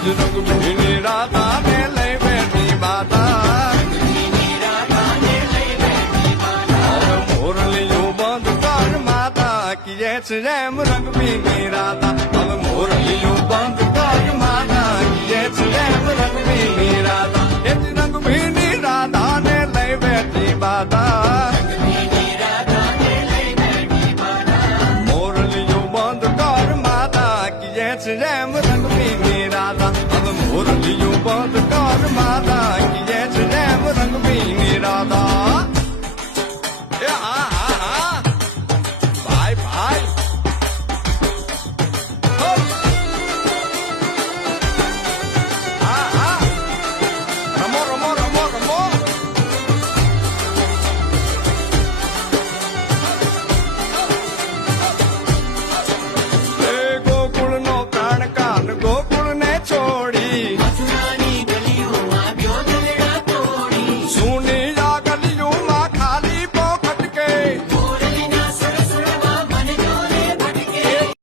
રંગ ભીની રાધાને લઈ બેઠી માતા મોરલીયું બંધ કર માતા કીએ છે એમ રંગ ભીની રાધા હવે મોરલીયું બંધ કર માતા કીએ છે એમ રંગ ભીની રાધા એ જ રંગ ભીની રાધાને લઈ બેઠી માતા મોરલીયું બંધ કર માતા કીએ છે એમ રંગ ભીની રાધા હવે મોરલીયું બંધ કર માતા કીએ છે એમ રંગ ભીની રાધા